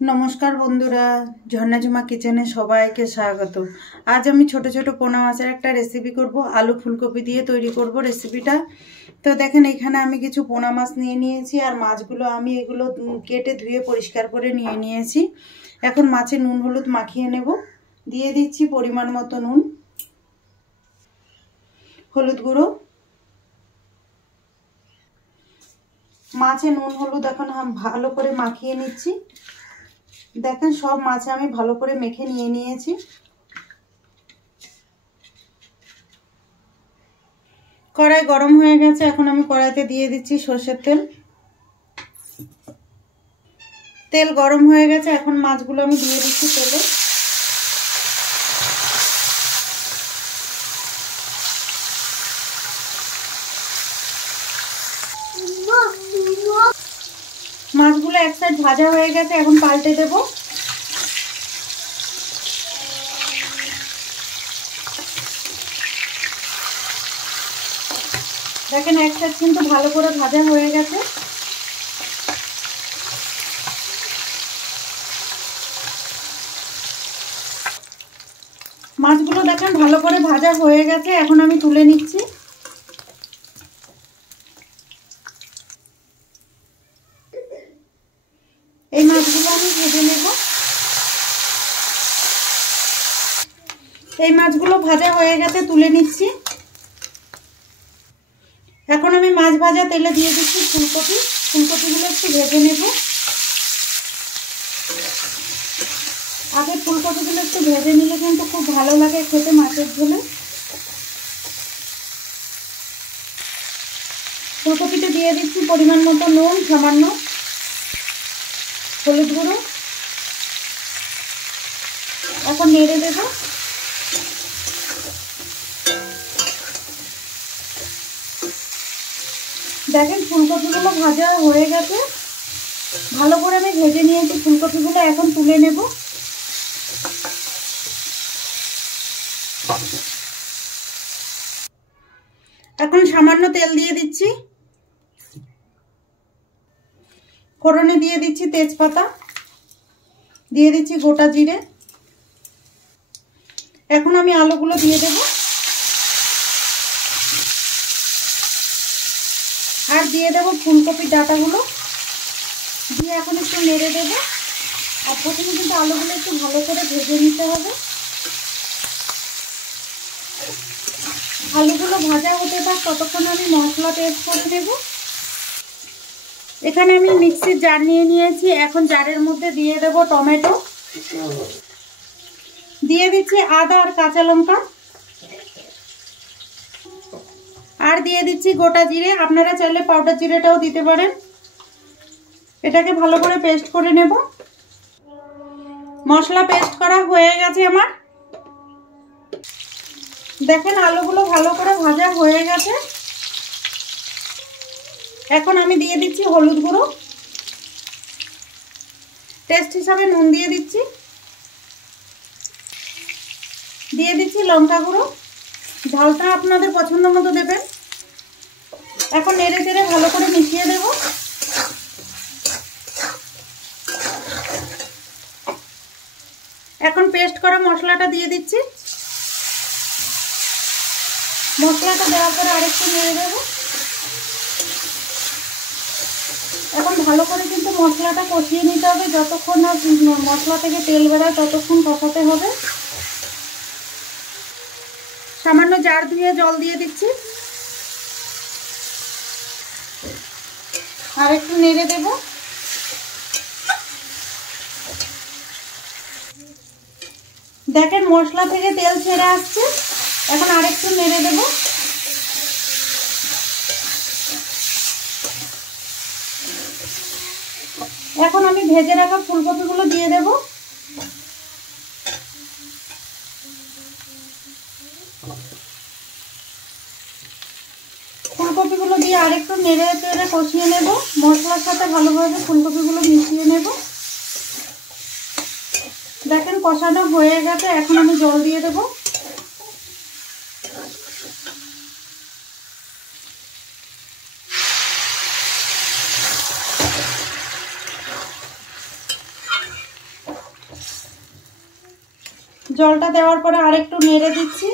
নমস্কার বন্ধুরা, ঝর্ণাঝুমা কিচেনে সবাইকে স্বাগত। আজ আমি ছোট ছোট পোনা মাছের একটা রেসিপি করব। আলু ফুলকপি দিয়ে তৈরি করব রেসিপিটা। তো দেখেন, এখানে আমি কিছু পোনা মাছ নিয়ে নিয়েছি, আর মাছগুলো আমি এগুলো কেটে ধুয়ে পরিষ্কার করে নিয়ে নিয়েছি। এখন মাছে নুন হলুদ মাখিয়ে নেব। দিয়ে দিচ্ছি পরিমাণ মতো নুন, হলুদ গুঁড়ো। মাছে নুন হলুদ এখন ভালো করে মাখিয়ে নিচ্ছি। দেখেন, সব মাছে আমি ভালো করে মেখে নিয়ে নিয়েছি। কড়াই গরম হয়ে গেছে, এখন আমি কড়াইতে দিয়ে দিচ্ছি সরষের তেল। তেল গরম হয়ে গেছে, এখন মাছগুলো আমি দিয়ে দিচ্ছি তেলে। মাছগুলো এক সাইড ভাজা হয়ে গেছে, এখন পাল্টে দেব। দেখেন, এক সাইড কিন্তু ভালো করে ভাজা হয়ে গেছে। মাছগুলো দেখেন ভালো করে ভাজা হয়ে গেছে, এখন আমি তুলে নিচ্ছি। এই মাছগুলো আমি ভেজে নেব। এই মাছগুলো ভাজা হয়ে গেছে, তুলে নিচ্ছি। এখন আমি মাছ ভাজা তেলে দিয়ে দিচ্ছি ফুলকপি। ফুলকপিগুলো একটু ভেজে নেব। আগে ফুলকপিগুলো একটু ভেজে নিলে কিন্তু খুব ভালো লাগে খেতে মাছের ঝোলে। ফুলকপিতে দিয়ে দিচ্ছি পরিমাণ মতো নুন, সামান্য হলুদ গুঁড়ো। এখন নেড়ে দেব। দেখেন, ফুলকপিগুলো ভাজা হয়ে গেছে, ভালো করে আমি ভেজে নিয়েছি ফুলকপিগুলো। এখন তুলে নেব। এখন সামান্য তেল দিয়ে দিচ্ছি। ফোড়নে দিয়ে দিচ্ছি তেজপাতা, দিয়ে দিচ্ছি গোটা জিরে। এখন আমি আলুগুলো দিয়ে দেব, আর দিয়ে দেব ফুলকপির ডাঁটাগুলো দিয়ে এখন একটু নেড়ে দেব। আর প্রথমে কিন্তু আলুগুলো একটু ভালো করে ভেজে নিতে হবে। আলুগুলো ভাজা হতে থাক, ততক্ষণ আমি মশলা পেস্ট করে দেব। এখানে আমি মিক্সির জার নিয়ে নিয়েছি। এখন জারের মধ্যে দিয়ে দেব টমেটো, দিয়ে দিচ্ছি আদা আর কাঁচা লঙ্কা, আর দিয়ে দিচ্ছি গোটা জিরে। আপনারা চাইলে পাউডার জিরেটাও দিতে পারেন। এটাকে ভালো করে পেস্ট করে নেব। মশলা পেস্ট করা হয়ে গেছে আমার। দেখেন, আলুগুলো ভালো করে ভাজা হয়ে গেছে। এখন আমি দিয়ে দিচ্ছি হলুদ গুঁড়ো, টেস্ট হিসাবে নুন দিয়ে দিচ্ছি, দিয়ে দিচ্ছি লঙ্কা গুঁড়ো। ঝালটা আপনাদের পছন্দ মতো দেবেন। এখন নেড়ে চেড়ে ভালো করে মিশিয়ে দেব। এখন পেস্ট করা মশলাটা দিয়ে দিচ্ছি। মশলাটা দেওয়ার পরে আরেকটু নেড়ে দেব। এখন ভালো করে কিন্তু মশলাটা কষিয়ে নিতে হবে। যতক্ষণ না মশলা থেকে তেল বেরোয় ততক্ষণ কষাতে হবে। সামান্য জার ধুয়ে জল দিয়ে দিচ্ছি, আর একটু নেড়ে দেব। দেখেন, মশলা থেকে তেল ছেড়ে আসছে। এখন আরেকটু নেড়ে দেব। এখন আমি ভেজে রাখা ফুলকপিগুলো দিয়ে দেব। ফুলকপিগুলো দিয়ে আরেকটু নেড়ে চেড়ে কষিয়ে নেব। মশলার সাথে ভালোভাবে ফুলকপিগুলো মিশিয়ে নেব। দেখেন, কষানো হয়ে গেছে। এখন আমি জল দিয়ে দেব। জলটা দেওয়ার পরে আরেকটু নেড়ে দিচ্ছি।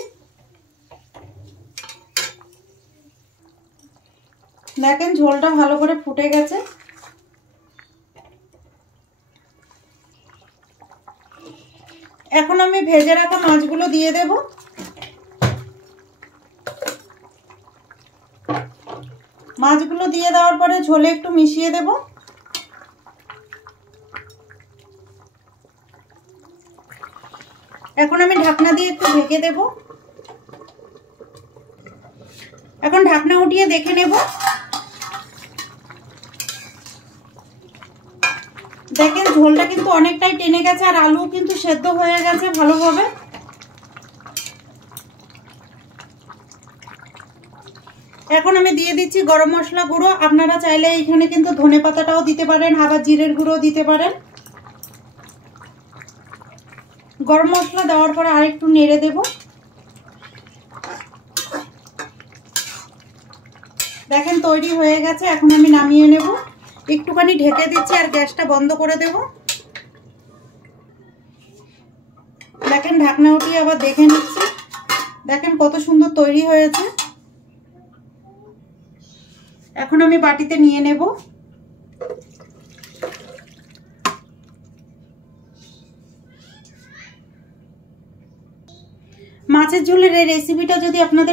দেখেন ঝোলটা ভালো করে ফুটে গেছে। এখন আমি ভেজে রাখা মাছগুলো দিয়ে দেব। মাছগুলো দিয়ে দেওয়ার পরে ঝোলে একটু মিশিয়ে দেব। এখন আমি ঢাকনা দিয়ে একটু ঢেকে দেব। এখন ঢাকনা উঠিয়ে দেখে নেব। দেখেন ঝোলটা কিন্তু অনেকটাই টেনে গেছে আর আলু কিন্তু সেদ্ধ হয়ে গেছে ভালোভাবে। এখন আমি দিয়ে দিচ্ছি গরম মশলা গুঁড়ো। আপনারা চাইলে এখানে কিন্তু ধনে পাতাটাও দিতে পারেন, আবার জিরের গুঁড়ো দিতে পারেন। গরম মশলা দেওয়ার পরে আরেকটু নেড়ে দেব। দেখেন তৈরি হয়ে গেছে। এখন আমি নামিয়ে নেব। একটুখানি ঢেকে দিচ্ছি আর গ্যাসটা বন্ধ করে দেব। দেখেন ঢাকনা উঠিয়ে আবার দেখে নিচ্ছি। দেখেন কত সুন্দর তৈরি হয়েছে। এখন আমি বাটিতে নিয়ে নেব। মাছের ঝোলের এই রেসিপিটা যদি আপনাদের